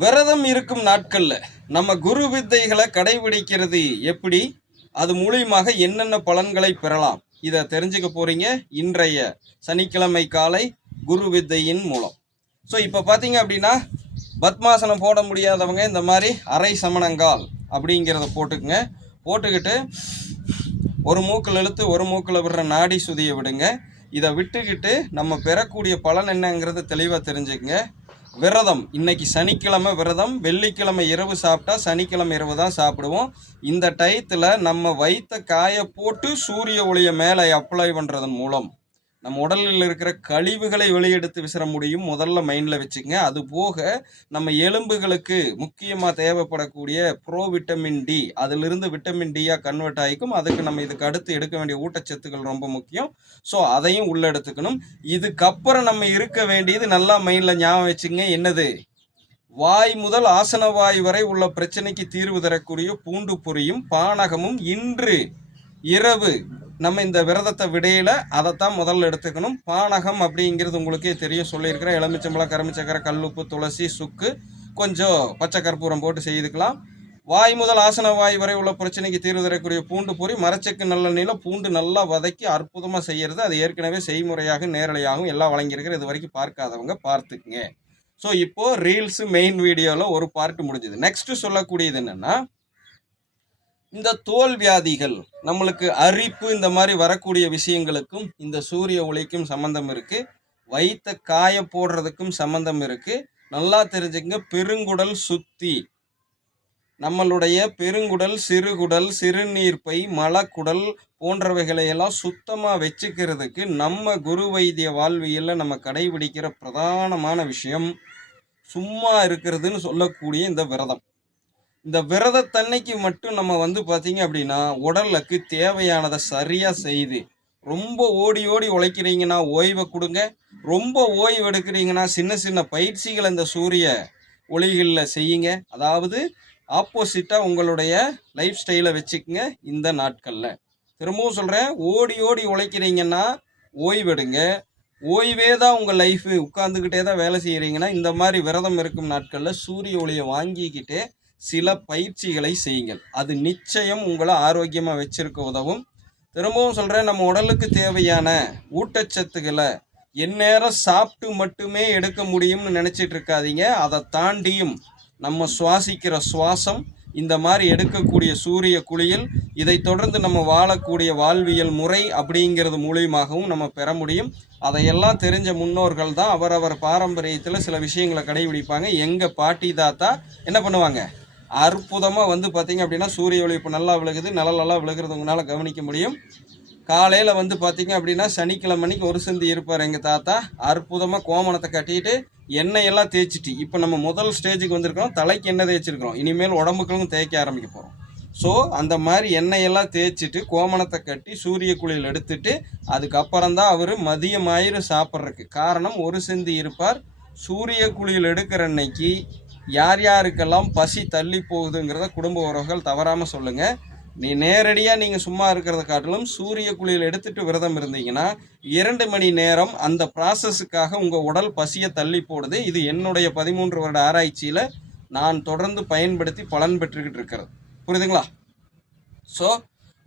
விரதம் இருக்கும் நாட்களில் நம்ம குரு வித்தைகளை கடைபிடிக்கிறது எப்படி? அது மூலியமாக என்னென்ன பலன்களை பெறலாம்? இதை தெரிஞ்சுக்க போறீங்க. இன்றைய சனிக்கிழமை காலை குரு வித்தையின் மூலம். ஸோ இப்போ பார்த்தீங்க அப்படின்னா பத்மாசனம் போட முடியாதவங்க இந்த மாதிரி அரை சமணங்கால் அப்படிங்கிறத போட்டுக்குங்க. போட்டுக்கிட்டு ஒரு மூக்கில் இழுத்து ஒரு மூக்கில் விடுற நாடி சுதியை விடுங்க. இதை விட்டுக்கிட்டு நம்ம பெறக்கூடிய பலன் என்னங்கிறது தெளிவாக தெரிஞ்சுக்கங்க. விரதம். இன்னைக்கு சனிக்கிழமை விரதம் வெள்ளிக்கிழமை இரவு சாப்பிட்டா சனிக்கிழமை இரவு தான் சாப்பிடுவோம். இந்த டயத்தில் நம்ம வயிற்ற காய போட்டு சூரிய ஒளியை மேலே அப்ளை பண்ணுறதன் மூலம். நம்ம உடலில் இருக்கிற கழிவுகளை வெளியெடுத்து விசிற முடியும். முதல்ல மைண்டில் வச்சுக்கங்க அது போக நம்ம எலும்புகளுக்கு முக்கியமாக தேவைப்படக்கூடிய ப்ரோ விட்டமின் டி அதிலிருந்து விட்டமின் டியாக கன்வெர்ட் ஆகிக்கும். அதுக்கு நம்ம இதுக்கு அடுத்து எடுக்க வேண்டிய ஊட்டச்சத்துக்கள் ரொம்ப முக்கியம். ஸோ அதையும் உள்ள எடுத்துக்கணும். இதுக்கப்புறம் நம்ம இருக்க வேண்டியது நல்லா மைண்டில் ஞாபகம் வச்சுங்க. என்னது? வாய் முதல் ஆசன வாய் வரை உள்ள பிரச்சனைக்கு தீர்வு தரக்கூடிய பூண்டு பொரியும் பானகமும் இன்று இரவு நம்ம இந்த விரதத்தை விடையில அதைத்தான் முதல்ல எடுத்துக்கணும். பானகம் அப்படிங்கிறது உங்களுக்கே தெரியும். சொல்லியிருக்கிறேன் எலுமிச்சம்பழம் கருமிச்சக்கரை கல்லுப்பு துளசி சுக்கு கொஞ்சம் பச்சை கற்பூரம் போட்டு செய்துக்கலாம். வாய் முதல் ஆசன வாய் வரை உள்ள பிரச்சனைக்கு தீர்வு தரக்கூடிய பூண்டு பொறி மரச்செக்கு நல்லெண்ணெயில் பூண்டு நல்லா வதக்கி அற்புதமாக செய்யறது. அது ஏற்கனவே செய்முறையாக நேரலையாகவும் எல்லாம் வழங்கியிருக்கிற இது வரைக்கும் பார்க்காதவங்க பார்த்துக்குங்க. ஸோ இப்போது ரீல்ஸு மெயின் வீடியோவில் ஒரு பார்ட் முடிஞ்சுது. நெக்ஸ்ட்டு சொல்லக்கூடியது என்னென்னா இந்த தோல் வியாதிகள் நம்மளுக்கு அரிப்பு இந்த மாதிரி வரக்கூடிய விஷயங்களுக்கும் இந்த சூரிய ஒளிக்கும் சம்பந்தம் இருக்கு. வயிற்ற காய போடுறதுக்கும் சம்பந்தம் இருக்கு. நல்லா தெரிஞ்சுங்க பெருங்குடல் சுத்தி. நம்மளுடைய பெருங்குடல் சிறுகுடல் சிறுநீர்ப்பை மலக்குடல் போன்றவைகளை எல்லாம் சுத்தமாக வச்சுக்கிறதுக்கு நம்ம குரு வைத்திய வாழ்வியலில் நம்ம கடைபிடிக்கிற பிரதானமான விஷயம் சும்மா இருக்கிறதுன்னு சொல்லக்கூடிய இந்த விரதம். இந்த விரதத்தன்னைக்கு மட்டும் நம்ம வந்து பார்த்தீங்க அப்படின்னா உடலுக்கு தேவையானதை சரியாக செய்து ரொம்ப ஓடி ஓடி உழைக்கிறீங்கன்னா ஓய்வை கொடுங்க. ரொம்ப ஓய்வு எடுக்கிறீங்கன்னா சின்ன சின்ன பயிற்சிகளை இந்த சூரிய ஒளிகளில் செய்யுங்க. அதாவது ஆப்போசிட்டாக உங்களுடைய லைஃப் ஸ்டைலை வச்சுக்கோங்க இந்த நாட்களில். திரும்பவும் சொல்கிறேன் ஓடி ஓடி உழைக்கிறீங்கன்னா ஓய்வெடுங்க ஓய்வே தான் உங்கள் லைஃபு உட்காந்துக்கிட்டே தான் வேலை செய்கிறீங்கன்னா இந்த மாதிரி விரதம் இருக்கும் நாட்களில் சூரிய ஒளியை வாங்கிக்கிட்டே சில பயிற்சிகளை செய்யுங்கள். அது நிச்சயம் உங்களை ஆரோக்கியமாக வச்சிருக்க உதவும். திரும்பவும் சொல்கிறேன் நம்ம உடலுக்கு தேவையான ஊட்டச்சத்துக்களை எந்நேரம் சாப்பிட்டு மட்டுமே எடுக்க முடியும்னு நினச்சிட்டு இருக்காதீங்க. அதை தாண்டியும் நம்ம சுவாசிக்கிற சுவாசம் இந்த மாதிரி எடுக்கக்கூடிய சூரிய குளியல் இதை தொடர்ந்து நம்ம வாழக்கூடிய வாழ்வியல் முறை அப்படிங்கிறது மூலியமாகவும் நம்ம பெற முடியும். அதையெல்லாம் தெரிஞ்ச முன்னோர்கள் தான் அவரவர் பாரம்பரியத்தில் சில விஷயங்களை கடைபிடிப்பாங்க. எங்கள் பாட்டி தாத்தா என்ன பண்ணுவாங்க? அற்புதமாக வந்து பார்த்திங்க அப்படின்னா சூரிய ஒளி இப்போ நல்லா விழுகுது நிழலெல்லாம் விழுகிறது உங்களால் கவனிக்க முடியும். காலையில் வந்து பார்த்திங்க அப்படின்னா சனிக்கிழமைக்கு ஒரு சந்தி இருப்பார் எங்கள் தாத்தா. அற்புதமாக கோமணத்தை கட்டிட்டு எண்ணெயெல்லாம் தேய்ச்சிட்டு இப்போ நம்ம முதல் ஸ்டேஜுக்கு வந்திருக்கிறோம். தலைக்கு எண்ணெய் தேய்ச்சிருக்கிறோம். இனிமேல் உடம்புகளும் தேய்க்க ஆரம்பிக்க போகிறோம் ஸோ அந்த மாதிரி எண்ணெயெல்லாம் தேய்ச்சிட்டு கோமணத்தை கட்டி சூரிய குளியல் எடுத்துட்டு அதுக்கப்புறம் தான் அவர் மதியம் ஆயிரம் சாப்பிட்றதுக்கு. காரணம் ஒரு சிந்தி இருப்பார். சூரிய குளியல் எடுக்கிற அன்னைக்கு யார் யாருக்கெல்லாம் பசி தள்ளி போகுதுங்கிறத குடும்ப உறவுகள் தவறாமல் சொல்லுங்கள் நீ நேரடியாக நீங்கள் சும்மா இருக்கிறத காட்டிலும் சூரிய குளியல் எடுத்துட்டு விரதம் இருந்தீங்கன்னா இரண்டு மணி நேரம் அந்த ப்ராசஸுக்காக உங்கள் உடல் பசியை தள்ளி போடுது. இது என்னுடைய பதிமூன்று வருட ஆராய்ச்சியில் நான் தொடர்ந்து பயன்படுத்தி பலன் பெற்றுக்கிட்டு இருக்கிறது. புரியுதுங்களா? ஸோ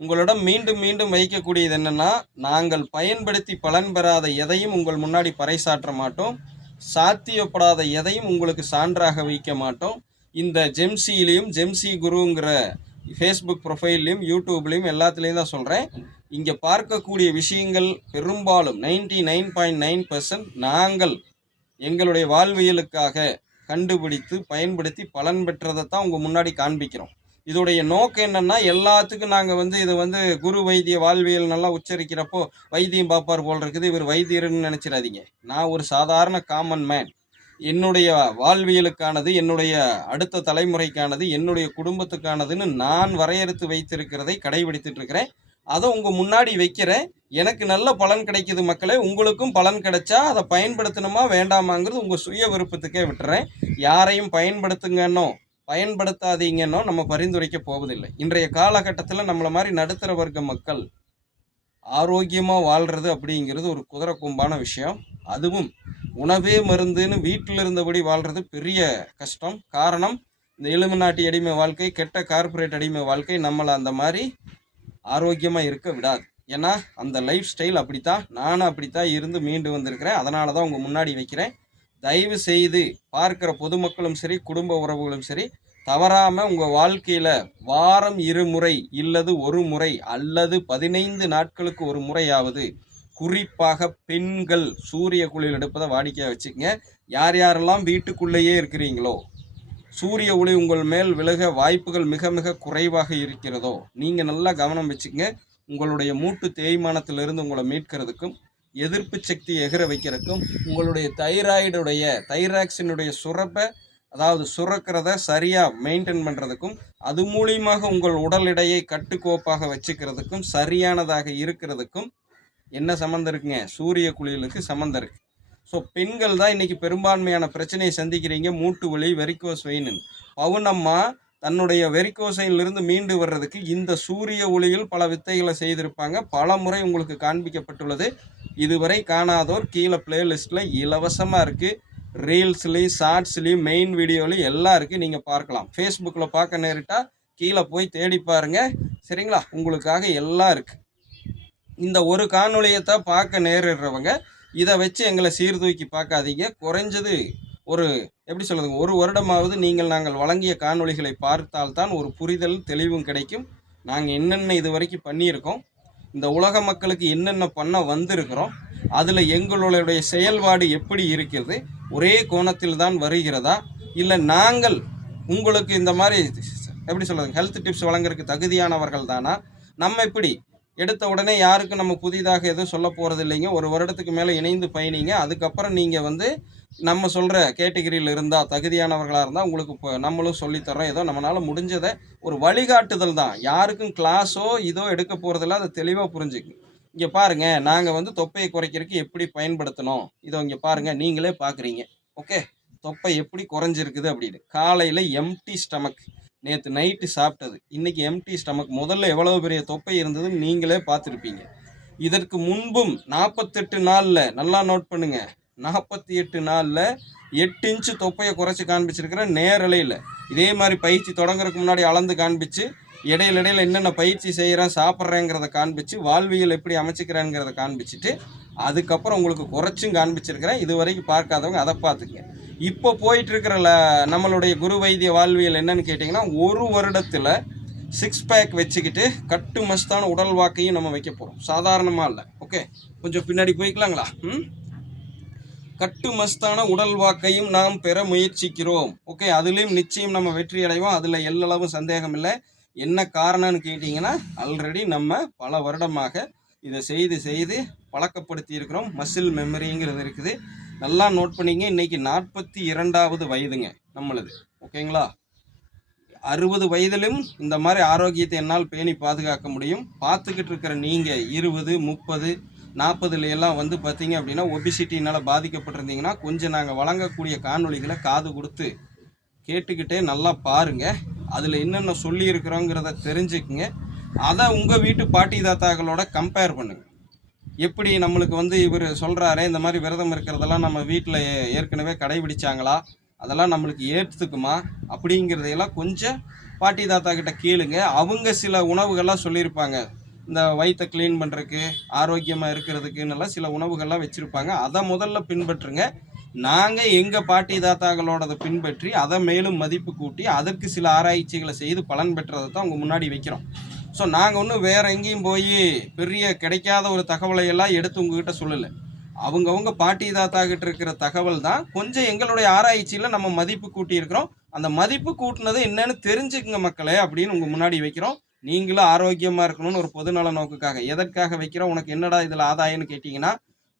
உங்களிடம் மீண்டும் மீண்டும் வைக்கக்கூடியது என்னென்னா நாங்கள் பயன்படுத்தி பலன் பெறாத எதையும் உங்கள் முன்னாடி பறைசாற்ற மாட்டோம். சாத்தியப்படாத எதையும் உங்களுக்கு சான்றாக வைக்க மாட்டோம். இந்த ஜெம்சிலையும் ஜெம்சி குருங்கிற ஃபேஸ்புக் ப்ரொஃபைல்லையும் யூடியூப்லேயும் எல்லாத்துலேயும் தான் சொல்கிறேன் இங்கே பார்க்கக்கூடிய விஷயங்கள் பெரும்பாலும் ninety nine point nine percent நாங்கள் எங்களுடைய வாழ்வியலுக்காக கண்டுபிடித்து பயன்படுத்தி பலன் பெற்றதை தான் உங்கள் முன்னாடி காண்பிக்கிறோம். இதோடைய நோக்கம் என்னன்னா எல்லாத்துக்கும் நாங்கள் வந்து இதை வந்து குரு வைத்திய வாழ்வியல் நல்லா உச்சரிக்கிறப்போ வைத்தியம் பார்ப்பார் போல் இருக்குது. இவர் வைத்தியர்னு நினச்சிடாதீங்க. நான் ஒரு சாதாரண காமன் மேன் என்னுடைய வாழ்வியலுக்கானது என்னுடைய அடுத்த தலைமுறைக்கானது என்னுடைய குடும்பத்துக்கானதுன்னு நான் வரையறுத்து வைத்திருக்கிறதை கடைபிடித்துட்டு இருக்கிறேன் அதை உங்கள் முன்னாடி வைக்கிறேன். எனக்கு நல்ல பலன் கிடைக்குது மக்களே. உங்களுக்கும் பலன் கிடைச்சா அதை பயன்படுத்தணுமா வேண்டாமாங்கிறது உங்கள் சுய விருப்பத்துக்கே விட்டுறேன். யாரையும் பயன்படுத்துங்கன்னோ பயன்படுத்தாதீங்கன்னோ நம்ம பரிந்துரைக்க போவதில்லை. இன்றைய காலகட்டத்தில் நம்மளை மாதிரி நடுத்தர வர்க்க மக்கள் ஆரோக்கியமாக வாழ்கிறது அப்படிங்கிறது ஒரு குதிரை கும்பான விஷயம். அதுவும் உணவே மருந்துன்னு வீட்டில் இருந்தபடி வாழ்றது பெரிய கஷ்டம். காரணம் இந்த எலுமினாட்டி அடிமை வாழ்க்கை கெட்ட கார்ப்பரேட் அடிமை வாழ்க்கை நம்மளை அந்த மாதிரி ஆரோக்கியமாக இருக்க விடாது. ஏன்னா அந்த லைஃப் ஸ்டைல் அப்படித்தான் நானும் அப்படித்தான் இருந்து மீண்டு வந்திருக்கிறேன். அதனால தான் உங்கள் முன்னாடி வைக்கிறேன். தயவு செய்து பார்க்குற பொதுமக்களும் சரி குடும்ப உறவுகளும் சரி தவறாமல் உங்கள் வாழ்க்கையில் வாரம் இருமுறை இல்லது ஒரு முறை அல்லது பதினைந்து நாட்களுக்கு ஒரு முறையாவது குறிப்பாக பெண்கள் சூரிய குளியல் எடுப்பதை வாடிக்கையாக வச்சுக்கங்க. யார் யாரெல்லாம் வீட்டுக்குள்ளேயே இருக்கிறீங்களோ சூரிய ஒளி உங்கள் மேல் விலக வாய்ப்புகள் மிக மிக குறைவாக இருக்கிறதோ நீங்கள் நல்லா கவனம் வச்சுக்கங்க. உங்களுடைய மூட்டு தேய்மானத்திலிருந்து உங்களை மீட்கிறதுக்கும் எதிர்ப்பு சக்தி எகிற வைக்கிறதுக்கும் உங்களுடைய தைராய்டுடைய தைராக்சினுடைய சுரப்பை அதாவது சுரக்கிறத சரியாக மெயின்டைன் பண்ணுறதுக்கும் அது மூலியமாக உங்கள் உடல் எடையை கட்டுக்கோப்பாக வச்சுக்கிறதுக்கும் சரியானதாக இருக்கிறதுக்கும் என்ன சம்மந்தம் இருக்குங்க? சூரிய குளியலுக்கு சம்மந்தம் இருக்குது ஸோ பெண்கள் தான் இன்றைக்கி பெரும்பான்மையான பிரச்சனையை சந்திக்கிறீங்க. மூட்டு வலி வெரிக்கோஸ் வெயின்னு பவுனம்மா தன்னுடைய வெறிக்கோசையிலிருந்து மீண்டு வர்றதுக்கு இந்த சூரிய ஒளியில் பல வித்தைகளை செய்திருப்பாங்க. பல முறை உங்களுக்கு காண்பிக்கப்பட்டுள்ளது. இதுவரை காணாதோர் கீழே பிளேலிஸ்ட்டில் இலவசமாக இருக்குது ரீல்ஸ்லேயும் ஷார்ட்ஸ்லேயும் மெயின் வீடியோலையும் எல்லாம் இருக்குது நீங்கள் பார்க்கலாம். ஃபேஸ்புக்கில் பார்க்க நேரிட்டால் கீழே போய் தேடி பாருங்கள் சரிங்களா? உங்களுக்காக எல்லாம் இருக்குது இந்த ஒரு காணொளியத்தை பார்க்க நேரிடுறவங்க இதை வச்சு எங்களை சீர்தூக்கி பார்க்காதீங்க. குறைஞ்சது ஒரு எப்படி சொல்லுதுங்க ஒரு வருடமாவது நீங்கள் நாங்கள் வழங்கிய காணொளிகளை பார்த்தால்தான் ஒரு புரிதல் தெளிவும் கிடைக்கும். நாங்கள் என்னென்ன இது வரைக்கும் பண்ணியிருக்கோம் இந்த உலக மக்களுக்கு என்னென்ன பண்ண வந்திருக்கிறோம் அதில் எங்களுடைய செயல்பாடு எப்படி இருக்கிறது ஒரே கோணத்தில் தான் வருகிறதா? இல்லை நாங்கள் உங்களுக்கு இந்த மாதிரி எப்படி சொல்கிறது ஹெல்த் டிப்ஸ் வழங்குறதுக்கு தகுதியானவர்கள் தானா? நம்ம இப்படி எடுத்த உடனே யாருக்கும் நம்ம புதிதாக எதுவும் சொல்ல போகிறது இல்லைங்க ஒரு வருடத்துக்கு மேலே இணைந்து பயணிங்க. அதுக்கப்புறம் நீங்கள் வந்து நம்ம சொல்கிற கேட்டகிரியில் இருந்தால் தகுதியானவர்களாக இருந்தால் உங்களுக்கு இப்போ நம்மளும் சொல்லித்தரோம் ஏதோ நம்மளால் முடிஞ்சதை ஒரு வழிகாட்டுதல் தான். யாருக்கும் கிளாஸோ இதோ எடுக்க போகிறதில்ல அதை தெளிவாக புரிஞ்சுக்கு இங்கே பாருங்கள் நாங்கள் வந்து தொப்பையை குறைக்கிறதுக்கு எப்படி பயன்படுத்தணும்? இதோ இங்கே பாருங்கள் நீங்களே பார்க்குறீங்க ஓகே? தொப்பை எப்படி குறைஞ்சிருக்குது அப்படின்னு. காலையில் எம்டி ஸ்டமக் நேற்று நைட்டு சாப்பிட்டது. இன்னைக்கு எம்டி ஸ்டமக் முதல்ல எவ்வளவு பெரிய தொப்பை இருந்ததுன்னு நீங்களே பார்த்துருப்பீங்க. இதற்கு முன்பும் நாற்பத்தெட்டு நாளில் நல்லா நோட் பண்ணுங்க. நாற்பத்தி எட்டு நாளில் எட்டு இன்ச்சு தொப்பையை குறைச்சி காண்பிச்சிருக்கிறேன் நேரலையில். இதே மாதிரி பயிற்சி தொடங்குறதுக்கு முன்னாடி அளந்து காண்பிச்சு இடையில இடையில என்னென்ன பயிற்சி செய்கிறேன் சாப்பிட்றேங்கிறத காண்பிச்சு வாழ்வியல் எப்படி அமைச்சிக்கிறேங்கிறத காண்பிச்சுட்டு அதுக்கப்புறம் உங்களுக்கு குறைச்சும் காண்பிச்சிருக்கிறேன். இது வரைக்கும் பார்க்காதவங்க அதை பார்த்துங்க இப்போ போயிட்டு இருக்கிற நம்மளுடைய குரு வைத்திய வாழ்வியல் என்னன்னு கேட்டிங்கன்னா ஒரு வருடத்தில் சிக்ஸ் பேக் வச்சுக்கிட்டு கட்டு மஸ்தான உடல் வாக்கையும் நம்ம வைக்க போகிறோம் சாதாரணமாக இல்லை. ஓகே கொஞ்சம் பின்னாடி போய்க்கலாங்களா? ம்? கட்டு மஸ்தான உடல் வாக்கையும் நாம் பெற முயற்சிக்கிறோம். ஓகே அதுலேயும் நிச்சயம் நம்ம வெற்றி அடைவோம். அதில் எல்லளவு சந்தேகம் இல்லை. என்ன காரணம்னு கேட்டிங்கன்னா ஆல்ரெடி நம்ம பல வருடமாக இதை செய்து செய்து பழக்கப்படுத்தி இருக்கிறோம் மசில் மெமரிங்கிறது இருக்குது. நல்லா நோட் பண்ணிங்க. இன்னைக்கு நாற்பத்தி இரண்டாவது வயதுங்க நம்மளது. ஓகேங்களா? அறுபது வயதிலும் இந்த மாதிரி ஆரோக்கியத்தை என்னால் பேணி பாதுகாக்க முடியும். பார்த்துக்கிட்டு இருக்கிற நீங்கள் இருபது முப்பது நாற்பதுல எல்லாம் வந்து பார்த்தீங்க அப்படின்னா ஒபிசிட்டினால் பாதிக்கப்பட்டிருந்தீங்கன்னா கொஞ்சம் நாங்கள் வழங்கக்கூடிய காணொலிகளை காது கொடுத்து கேட்டுக்கிட்டே நல்லா பாருங்க. அதில் என்னென்ன சொல்லியிருக்கிறோங்கிறத தெரிஞ்சுக்குங்க. அதை உங்கள் வீட்டு பாட்டி தாத்தாக்களோட கம்பேர் பண்ணுங்கள் எப்படி நம்மளுக்கு வந்து இவர் சொல்கிறாரே இந்த மாதிரி விரதம் இருக்கிறதெல்லாம் நம்ம வீட்டில் ஏற்கனவே கடைபிடிச்சாங்களா? அதெல்லாம் நம்மளுக்கு ஏற்றுக்குமா அப்படிங்கிறதையெல்லாம் கொஞ்சம் பாட்டி தாத்தா கிட்ட கேளுங்க. அவங்க சில உணவுகள்லாம் சொல்லியிருப்பாங்க. இந்த வயிற்றை க்ளீன் பண்ணுறதுக்கு ஆரோக்கியமாக இருக்கிறதுக்குன்னெல்லாம் சில உணவுகள்லாம் வச்சுருப்பாங்க. அதை முதல்ல பின்பற்றுங்க. நாங்கள் எங்கள் பாட்டி தாத்தாக்களோடதை பின்பற்றி அதை மேலும் மதிப்பு கூட்டி அதற்கு சில ஆராய்ச்சிகளை செய்து பலன் பெற்றதை தான் உங்கள் முன்னாடி வைக்கிறோம். ஸோ நாங்கள் ஒன்றும் வேற எங்கேயும் போய் பெரிய கிடைக்காத ஒரு தகவலை எல்லாம் எடுத்து உங்ககிட்ட சொல்லலை. அவங்கவுங்க பாட்டி தாத்தாகிட்டு இருக்கிற தகவல் தான் கொஞ்சம் எங்களுடைய ஆராய்ச்சியில் நம்ம மதிப்பு கூட்டியிருக்கிறோம். அந்த மதிப்பு கூட்டினது என்னன்னு தெரிஞ்சுக்குங்க மக்களே அப்படின்னு உங்கள் முன்னாடி வைக்கிறோம். நீங்களும் ஆரோக்கியமாக இருக்கணும்னு ஒரு பொதுநல நோக்குக்காக எதற்காக வைக்கிறோம்? உனக்கு என்னடா இதில் ஆதாயம்னு கேட்டிங்கன்னா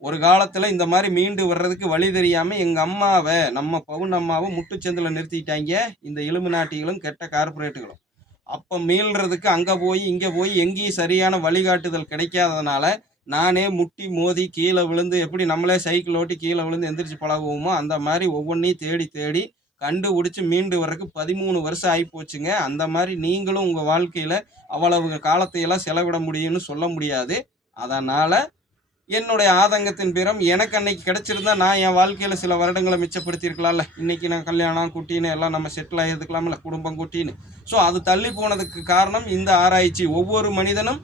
ஒரு காலத்தில் இந்த மாதிரி மீண்டு வர்றதுக்கு வழி தெரியாமல் எங்கள் அம்மாவை நம்ம பவுன் அம்மாவை முட்டுச்சந்தில் நிறுத்திட்டாங்க. இந்த எலும்பு நாட்டிகளும் கெட்ட கார்ப்பரேட்டுகளும் அப்போ மீள்றதுக்கு அங்கே போய் இங்கே போய் எங்கேயும் சரியான வழிகாட்டுதல் கிடைக்காததுனால நானே முட்டி மோதி கீழே விழுந்து எப்படி நம்மளே சைக்கிள் ஓட்டி கீழே விழுந்து எந்திரிச்சு பழகுவோமோ அந்த மாதிரி ஒவ்வொன்றையும் தேடி தேடி கண்டுபிடிச்சி மீண்டு வர்றதுக்கு பதிமூணு வருஷம் ஆகி போச்சுங்க அந்த மாதிரி நீங்களும் உங்கள் வாழ்க்கையில் அவ்வளவு காலத்தையெல்லாம் செலவிட முடியும்னு சொல்ல முடியாது. அதனால் என்னுடைய ஆதங்கத்தின் பேரம் எனக்கு அன்னைக்கு கிடைச்சிருந்தா நான் என் வாழ்க்கையில் சில வருடங்களை மிச்சப்படுத்தியிருக்கலாம்ல. இன்னைக்கு நான் கல்யாணம் குட்டின்னு எல்லாம் நம்ம செட்டில் ஆகிருக்கலாம்ல குடும்பம் குட்டின்னு. ஸோ அது தள்ளி போனதுக்கு காரணம் இந்த ஆராய்ச்சி. ஒவ்வொரு மனிதனும்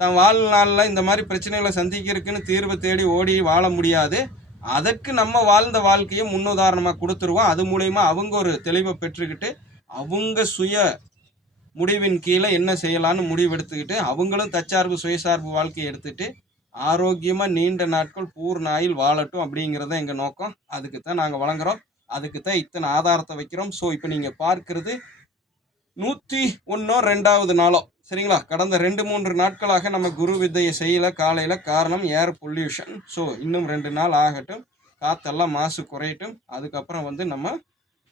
தன் வாழ்நாளில் இந்த மாதிரி பிரச்சனைகளை சந்திக்கிறதுக்குன்னு தீர்வு தேடி ஓடி வாழ முடியாது. அதற்கு நம்ம வாழ்ந்த வாழ்க்கையை முன்னுதாரணமாக கொடுத்துருவோம். அது மூலயமா அவங்க ஒரு தெளிவை பெற்றுக்கிட்டு அவங்க சுய முடிவின் கீழே என்ன செய்யலான்னு முடிவெடுத்துக்கிட்டு அவங்களும் தற்சார்பு சுயசார்பு வாழ்க்கையை எடுத்துகிட்டு ஆரோக்கியமாக நீண்ட நாட்கள் பூர்ண ஆயுள் வாழட்டும் அப்படிங்கிறத எங்கள் நோக்கம். அதுக்கு தான் நாங்கள் வழங்குறோம். அதுக்கு தான் இத்தனை ஆதாரத்தை வைக்கிறோம். ஸோ இப்போ நீங்கள் பார்க்கிறது நூற்றி ஒன்றோ ரெண்டாவது நாளோ. சரிங்களா? கடந்த ரெண்டு மூன்று நாட்களாக நம்ம குரு வித்தையை செய்யல. காலையில் காரணம் ஏர் பொல்யூஷன் ஸோ இன்னும் ரெண்டு நாள் ஆகட்டும். காத்தெல்லாம் மாசு குறையட்டும். அதுக்கப்புறம் வந்து நம்ம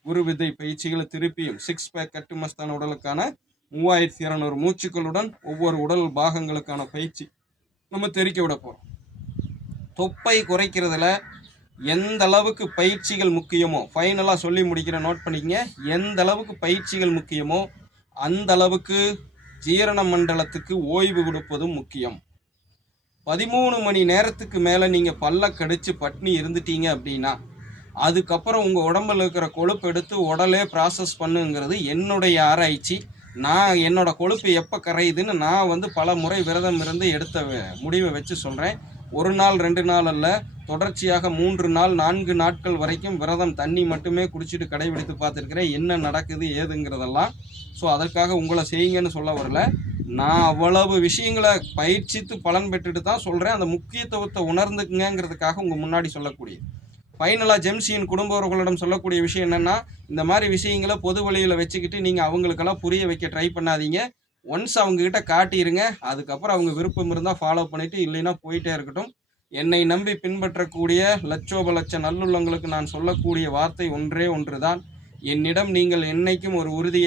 குரு வித்தை பயிற்சிகளை திருப்பியும் சிக்ஸ் பேக் கட்டுமஸ்தான உடலுக்கான மூவாயிரத்தி இரநூறு மூச்சுக்களுடன் ஒவ்வொரு உடல் பாகங்களுக்கான பயிற்சி நம்ம தெரிக்க விட போகிறோம் தொப்பை குறைக்கிறதுல எந்த அளவுக்கு பயிற்சிகள் முக்கியமோ ஃபைனலாக சொல்லி முடிக்கிற நோட் பண்ணிக்கங்க. எந்த அளவுக்கு பயிற்சிகள் முக்கியமோ அந்த அளவுக்கு ஜீரண மண்டலத்துக்கு ஓய்வு கொடுப்பதும் முக்கியம். பதிமூணு மணி நேரத்துக்கு மேலே நீங்கள் பல்ல கடிச்சு பட்னி இருந்துட்டீங்க அப்படின்னா அதுக்கப்புறம் உங்கள் உடம்புல இருக்கிற கொழுப்பு எடுத்து உடலே ப்ராசஸ் பண்ணுங்கிறது என்னுடைய ஆராய்ச்சி. நான் என்னோட கொழுப்பு எப்போ கரையுதுன்னு நான் வந்து பல முறை விரதம் இருந்து எடுத்த முடிவை வச்சு சொல்கிறேன் ஒரு நாள் ரெண்டு நாள் அல்ல தொடர்ச்சியாக மூன்று நாள் நான்கு நாட்கள் வரைக்கும் விரதம் தண்ணி மட்டுமே குடிச்சிட்டு கடைபிடித்து பார்த்துருக்கிறேன். என்ன நடக்குது ஏதுங்கிறதெல்லாம். ஸோ அதற்காக உங்களை செய்யுங்கன்னு சொல்ல வரல. நான் அவ்வளவு விஷயங்களை பயிற்சித்து பலன் பெற்றுட்டு தான் சொல்கிறேன் அந்த முக்கியத்துவத்தை உணர்ந்துக்குங்கிறதுக்காக உங்கள் முன்னாடி சொல்லக்கூடியது. ஃபைனலாக ஜெம்சியின் குடும்பவர்களிடம் சொல்லக்கூடிய விஷயம் என்னென்னா இந்த மாதிரி விஷயங்களை பொது வழியில் வச்சுக்கிட்டு நீங்கள் அவங்களுக்கெல்லாம் புரிய வைக்க ட்ரை பண்ணாதீங்க. ஒன்ஸ் அவங்கக்கிட்ட காட்டிடுங்க அதுக்கப்புறம் அவங்க விருப்பம் இருந்தால் ஃபாலோ பண்ணிவிட்டு இல்லைன்னா போயிட்டே இருக்கட்டும். என்னை நம்பி பின்பற்றக்கூடிய லட்சோப லட்ச நல்லுள்ளங்களுக்கு நான் சொல்லக்கூடிய வார்த்தை ஒன்றே ஒன்று தான் என்னிடம் நீங்கள் என்னைக்கும் ஒரு உறுதியை